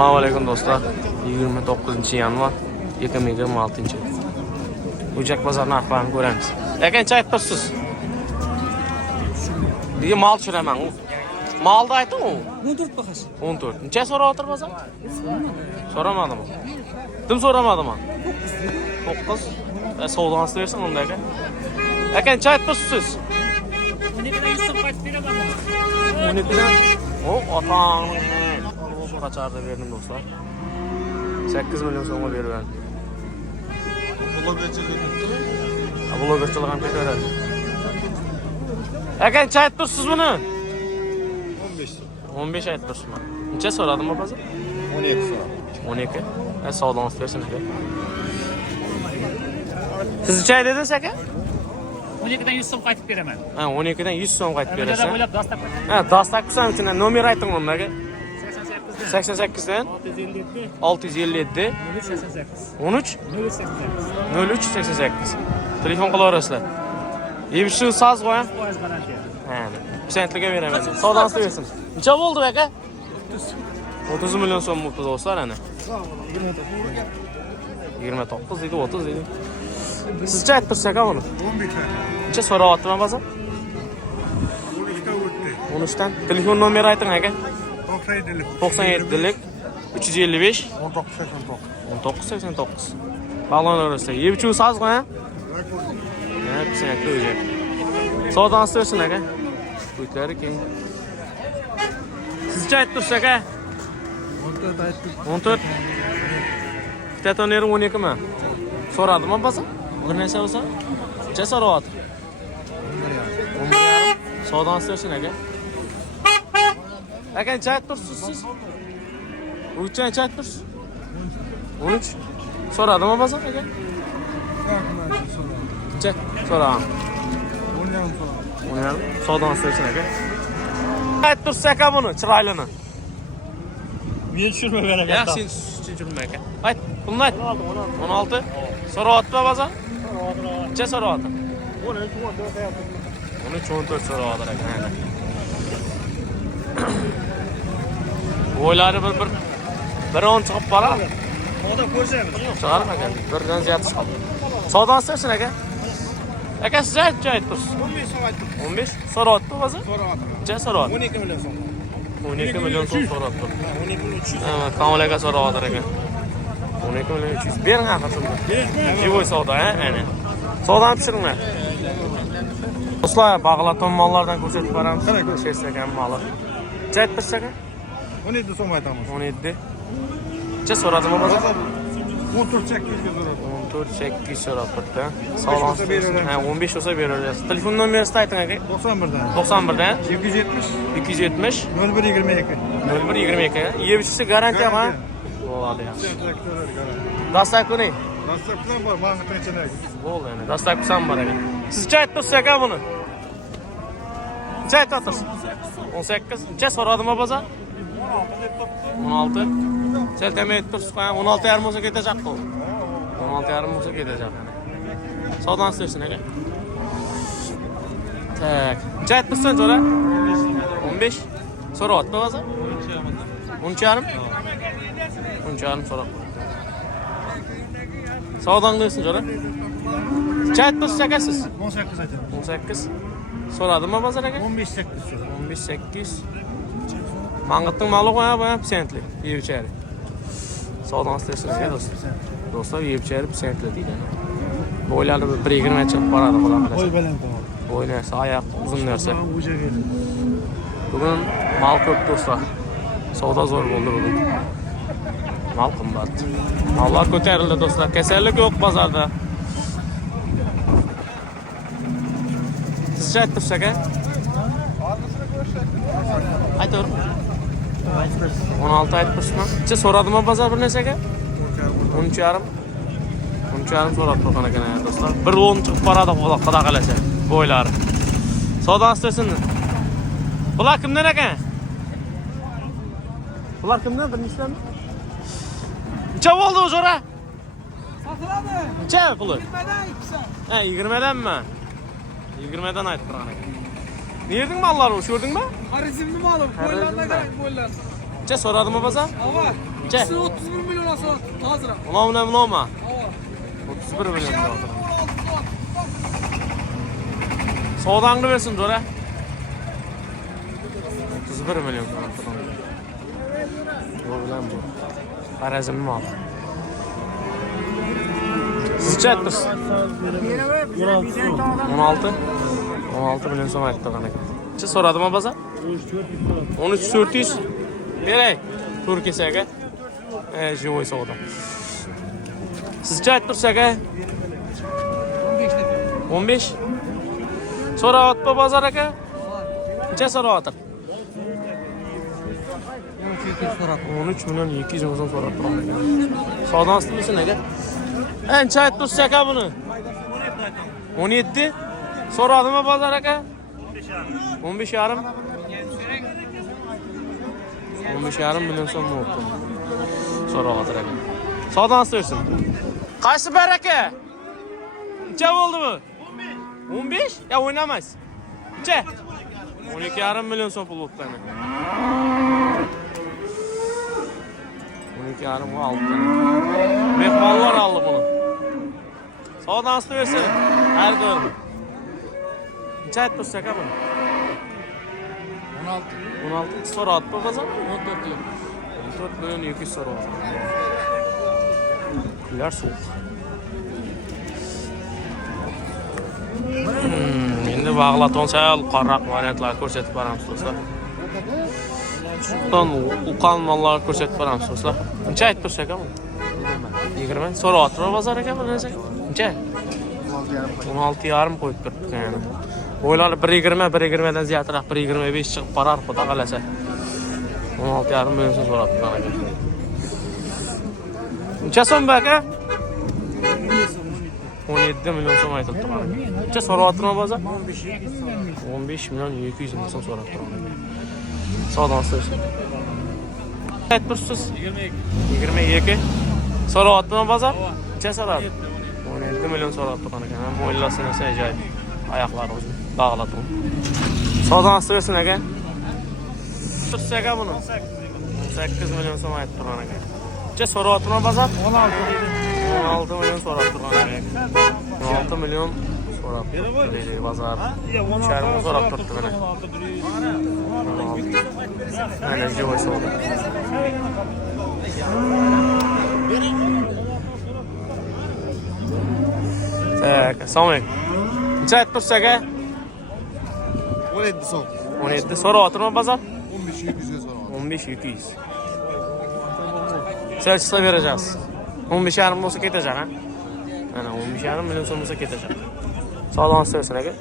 Assalomu alaykum do'stlar. 29-yanvar 2026. O'jak bozor narxlarini ko'ramiz. Lekin aytib tursiz. Nega mal tushiraman? Malni ayting u. 14 baxas. 14. Necha so'rab o'tir bozor? So'ramadimi? Kim so'ramadimi? 9. Savdonisi bersin unda aka. Lekin aytib tursiz. 12dan 100 so'm qaytib beraman. 12dan. O, otang. Kaçarda verdim dostlar. 8 milyon so'mga berib berdim. Blogerchilik ham ketaveradi. Aka necha aytib tursiz buni? 15. 15 aytib turibman. Necha so'radim bozor? 12 so'radim. 12. Savdongiz bersin aka. Siz necha dedingiz aka? 12dan 100 so'm qaytib beraman. Ha, 12dan 100 so'm qaytib Berasiz. berasan. Bo'ylab dastak. Ha, dastak qilsam uchun nomer ayting unda aka. 88 88dan 657 13 13 0388. Telefon qilaverasizlar. Yebishni soz qo'ying. 100% garantiya. Ha, pisandliga beraman. Savdongizni bersin. Necha bo'ldi aka? 30 milyon so'm bo'libdi do'stlar ana. 29 deydi, 30 deydi. Sizcha ayttirsiz aka buni? 11 ta. Necha so'rayapman ba'zan? 12 ta o'tdi. 13dan. Telefon nomeri ayting aka. 97lik 97lik 355 1989. 1989. Bağlanırsa. Yebçu saz qo'y. Ha, pisandli o'jak. Savdongizni bersin aka. Qo'ytlari keng. Sizcha ayttirsiz aka? 14 aytdik. 14. Bitta toneri 12 mi? So'radimi ba'zan? Bir narsa bo'lsa? Necha so'rayapti? 11. Savdongizni bersin aka. Aka necha ayttirsiz siz? Necha ayttirsiz? 13. So'radimi ba'zan aka? Necha? So'radim. 10. Savdongizni bersin aka. Ayttirsiz aka buni, chiroylini. Men tushirma beraman. Yaxshi, tushirma aka. Ayt, pulni ayt. 16. So'rayapti ba'zan? Necha so'rayapti? 13 14 so'rayapti aka. Bo'ylari bir 10 chiqib qoladi. Odam ko'rsaymiz. Chiqarib aka. Birdan ziyod chiqib. Savdongizni bersin aka. Aka siz ayttirsiz. 15 so'm aytdik. 15 so'rayapti ba'zan? So'radi. Necha so'rayapti? 12 million so'm. 12 milyon so'm so'rayapti. 12 million 300. Evet, Kamil aka so'rayapti aka. 12 milyon 300. Bering axir shunda. Jivoy savdo, ha? Aynen. Savdoni pishiringlar. Do'stlar, bag'laton mollardan ko'rsatib beramiz. Qara ko'rishasiz ekan moli. Necha ayttirsiz aka? 17 so'm aytamiz. 17. Necha so'radimi ba'zan? 14 800 so'radi. 14 8 so'rab turibdi. Sog'lom. Ha, 15 olsa beraverasiz. Telefon nomeringizni ayting aka. 91dan. 91dan 270 270 0122. 0122. Yebishisi garantiya ha? Bo'ladi yaxshi. Dastak ko'ring. Dastlabdan bor, mana qanchalar. Bo'ldi endi. Dastak ham bor ekan. Sizcha ayttirsiz aka buni? Necha aytyapsiz? 18. Necha so'radimi ba'zan? 16. Seltama ayttirsiz, 16,5 bo'lsa ketacaq-ku. 16,5 bo'lsa ketacaq ana. Savdongizni bersin aka. Tak. Necha ayttirsin so'ra? 15. So'rayapti ba'zan? 13,5. 13,5 so'rab. Savdongizni bersin so'ra. Necha ayttirsiz aka siz? 18 aytamiz. 18. So'radimi ba'zan aka? 15 800 so'radi. 15 8. Mang'itning mali qo'ya bu ham pisandli, yebchari. Savdongizni bersin aka do'stlar. Do'stlar yebchari pisandli deydi. Bo'ylari 1.20 chiqib boradi xudo Qo'y xolasa. bilan tamam. Bo'y narsa, oyoq uzun narsa. O'ja keldi. Bugun mal ko'p do'stlar. Savdo zo'r bo'ldi bugun. Mal qimmat. Mallar ko'tarildi do'stlar. Kasallik yo'q bozorda. Sizcha ayttirsiz aka? Aytur. 16 ayttirsiz. Necha so'radimi bozor bir narsa aka? 13,5. 13,5 so'rab turgan ekan do'stlar. 1.10 chiqib boradi xudo xolasa. Bo'ylari. Savdongizni bersin. Bular kimdan ekan? Bular kimdan? Bilmaysizlarmi? Necha bo'ldi o'zora? Satradi. Necha puli? 20dan 2 Ha, 20danmi? 20dan aytib turgan ekan. Nerding mallar o'sha, ko'rdingmi? Xarizmni ma'lum, qo'ylardan qo'ylar. Necha so'radimi ba'zan? Avval Necha? 31 milyon asıl. Hazır. Bunoma. 31 milyon so'radim. Savdangni bersin do'ra. 31 milyon so'radim. Bu bilan bu. Qarazimni mal. Sizcha aytdingiz? 16 milyon so'm aytdi qana. Necha so'radimi bozor? 13400. Beray. Turkiya aka. Живой savdo. Sizcha aytdingiz aka? 15. So'rayapti bozor aka? Necha so'rayapti? 13 milyon 200 ming so'm so'rayapti. Savdosi misin aka? Ancha aytdingiz aka buni? 17. So'radimi bozor aka? 15 yarim. 15 yarim milyon so'm bo'ldi. So'rayapti aka. Savdosi versin. Qaysi baraka? Necha bo'ldi bu? 15? Ya o'ynamaysiz. Necha? 12,5 milyon so'm pul bo'ldi ana. 12,5 va 6 tane. Mehmonlar aldı bunu. Savdosi versin. Her do'rmi. Necha aytdingiz aka buni? 16 so'rayapti bozor? 14 milyon 200 so'rayapti. Kunlar so'q. Endi bag'laton sal qarroq variantlar ko'rsatib beramiz do'stlar. Shundan uqan mollar ko'rsatib beramiz do'stlar. Necha aytdingiz aka buni? 20. So'rayapti bozor aka buni necha? Necha? 16,5 qo'yib turibdi yani. O'ylari 1,20 dan ziyodroq 1,25 chiqib qorar xudo qalasa. 16,5 million so'm so'rabdi aka. Necha so'm bu aka? 17 milyon so'm aytildi aka. Necha so'rayaptimi bozor? 15 milyon 200 ming so'm so'rabdi aka. Savdosi olsun. Aytmisiz? 22. So'rayaptimi bozor? Necha so'rabdi? 17 milyon so'rabdi aka. Mo'ylasi esa ajoyib. Oyoqlari uzun, dog'latib. Savdosi versin aka. Tursa aka buni. 18 milyon so'm aytib turgan aka. Necha so'rayaptimi bozor? 16 milyon so'rab turgan aka. 16 milyon so'rab turibdi bozor. Sharm so'rab turibdi mana. Mana joy savdo. Tak, assalomu alaykum. Necha aytibsiz aka? 17 so'm. 17 so'rayaptimi bozor? 15-200 ga so'rayapti. 15-200. Selchisa vereceğiz. 15,5 bo'lsa ketacak ha. Ana 15,5 milyon so'm bo'lsa ketacak. Savdosi versin aka.